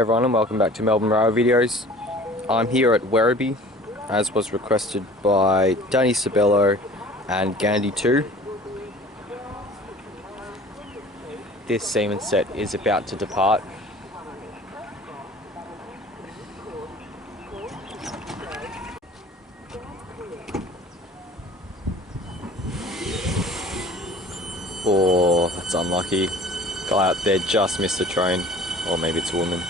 everyone and welcome back to Melbourne Rail Videos. I'm here at Werribee, as was requested by Danny Sabello and Gandhi2. This Siemens set is about to depart. Oh, that's unlucky. Guy out there just missed the train. Or maybe it's a woman.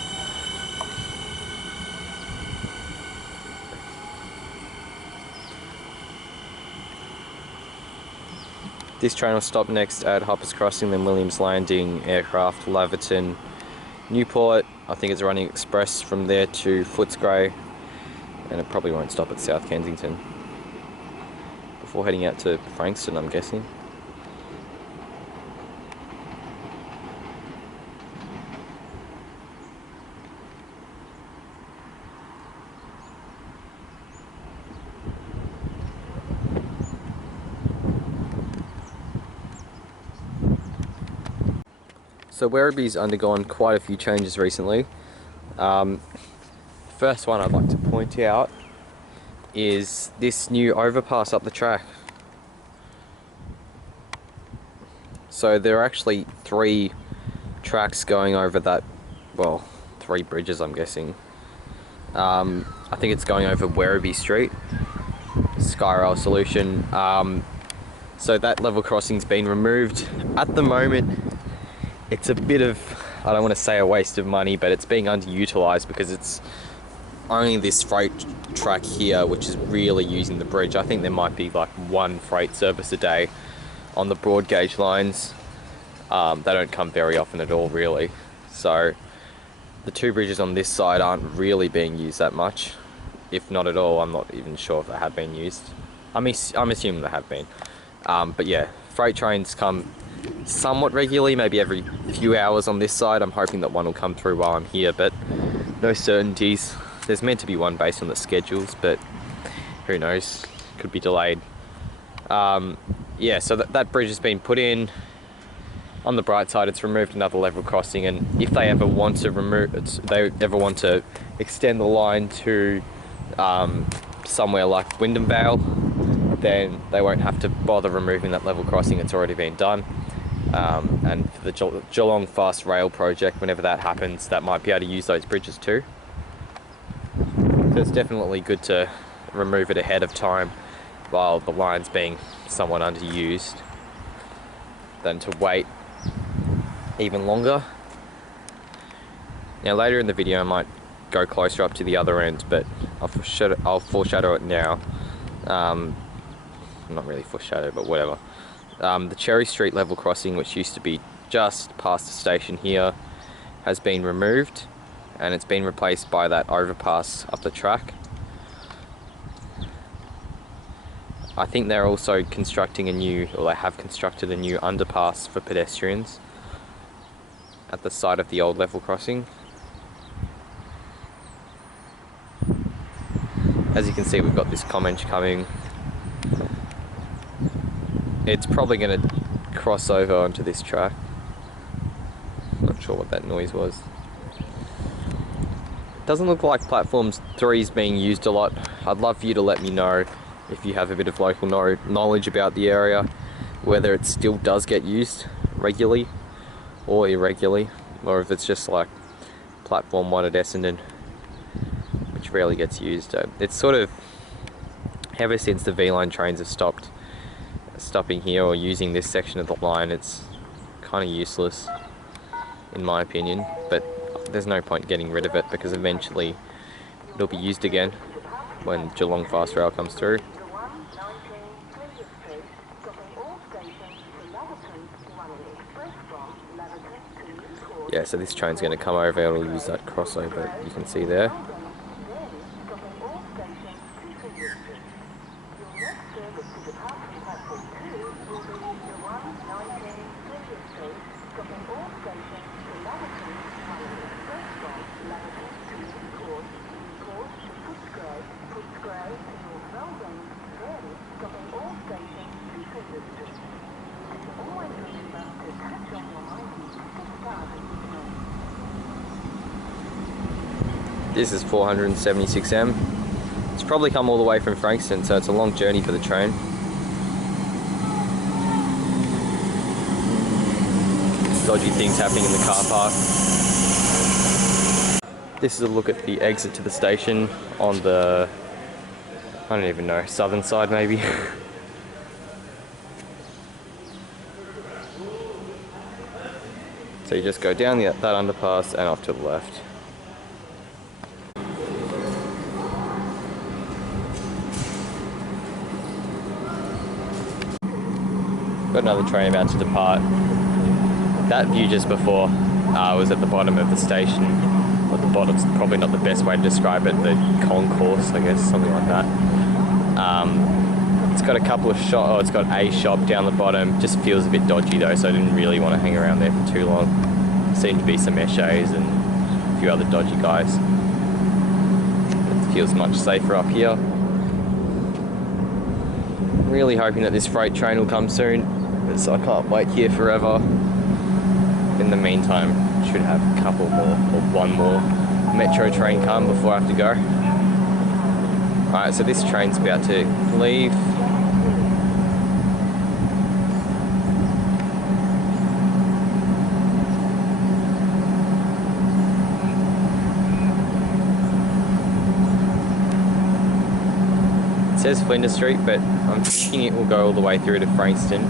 This train will stop next at Hoppers Crossing, then Williams Landing, Aircraft, Laverton, Newport. I think it's running express from there to Footscray, and it probably won't stop at South Kensington before heading out to Frankston, I'm guessing. So Werribee's undergone quite a few changes recently. First one I'd like to point out is this new overpass up the track. So there are actually 3 tracks going over that, well, 3 bridges I'm guessing. I think it's going over Werribee Street, Skyrail solution. So that level crossing's been removed. At the moment, it's a bit of, I don't want to say a waste of money, but it's being underutilised because it's only this freight track here which is really using the bridge. I think there might be like 1 freight service a day on the broad gauge lines. They don't come very often at all, really. So the 2 bridges on this side aren't really being used that much, if not at all. I'm not even sure if they have been used. I'm assuming they have been. But yeah, freight trains come somewhat regularly, maybe every few hours on this side. I'm hoping that one will come through while I'm here, but no certainties. There's meant to be one based on the schedules, but who knows, could be delayed. Yeah, so that bridge has been put in. On the bright side, it's removed another level crossing, and if they ever want to extend the line to somewhere like Wyndham Vale, then they won't have to bother removing that level crossing. It's already been done. And for the Geelong Fast Rail project, whenever that happens, that might be able to use those bridges too. So it's definitely good to remove it ahead of time while the line's being somewhat underused than to wait even longer. Now later in the video I might go closer up to the other end, but I'll foreshadow it now. Not really foreshadow, but whatever. The Cherry Street level crossing, which used to be just past the station here, has been removed, and it's been replaced by that overpass up the track. I think they're also constructing they have constructed a new underpass for pedestrians at the side of the old level crossing. As you can see, we've got this Comanche coming. It's probably going to cross over onto this track. Not sure what that noise was. Doesn't look like platform 3 is being used a lot. I'd love for you to let me know if you have a bit of local knowledge about the area, whether it still does get used regularly or irregularly, or if it's just like platform 1 at Essendon, which rarely gets used. It's sort of, ever since the V-Line trains have stopping here or using this section of the line, it's kind of useless in my opinion, but there's no point getting rid of it because eventually it'll be used again when Geelong Fast Rail comes through. Yeah, so this train's going to come over, it'll use that crossover you can see there. This is 476M. It's probably come all the way from Frankston, so it's a long journey for the train. Dodgy things happening in the car park. This is a look at the exit to the station on the, I don't even know, southern side maybe. So you just go down that underpass and off to the left. Got another train about to depart. That view just before was at the bottom of the station. Or the bottom's probably not the best way to describe it, the concourse, I guess, something like that. It's got a couple of it's got a shop down the bottom. Just feels a bit dodgy though, so I didn't really want to hang around there for too long. Seemed to be some Eshays and a few other dodgy guys. It feels much safer up here. Really hoping that this freight train will come soon, so I can't wait here forever. In the meantime, should have a couple more, or one more metro train come before I have to go. Alright, so this train's about to leave. It says Flinders Street, but I'm thinking it will go all the way through to Frankston.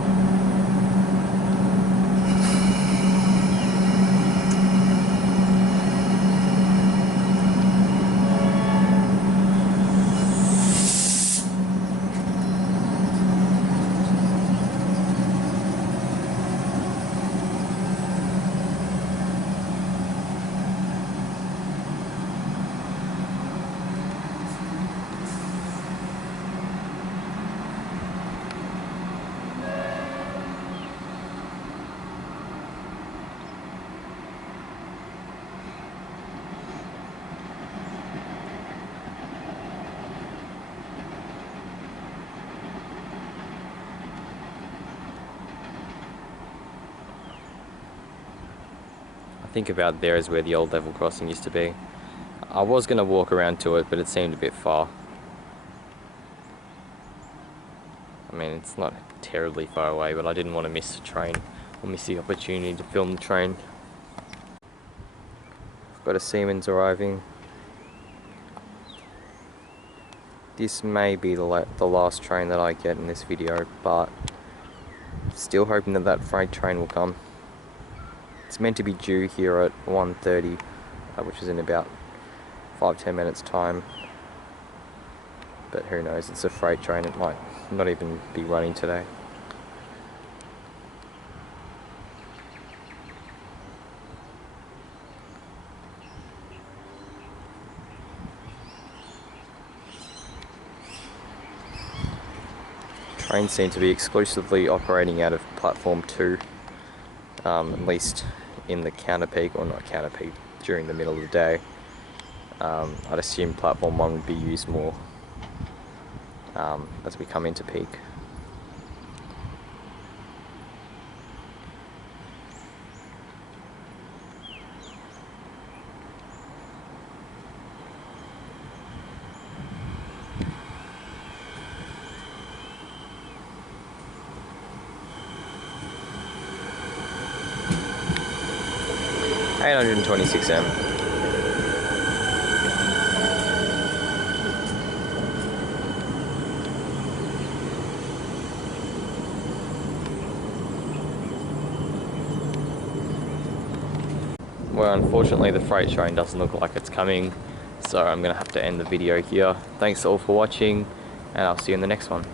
I think about there is where the old level crossing used to be. I was going to walk around to it, but it seemed a bit far. I mean, it's not terribly far away, but I didn't want to miss the train or miss the opportunity to film the train. I've got a Siemens arriving. This may be the last train that I get in this video, but still hoping that that freight train will come. It's meant to be due here at 1:30, which is in about 5-10 minutes time. But who knows, it's a freight train, it might not even be running today. Trains seem to be exclusively operating out of platform 2, at least in the counter peak, or not counter peak, during the middle of the day. I'd assume platform 1 would be used more as we come into peak. $826M. Well, unfortunately the freight train doesn't look like it's coming, so I'm going to have to end the video here. Thanks all for watching, and I'll see you in the next one.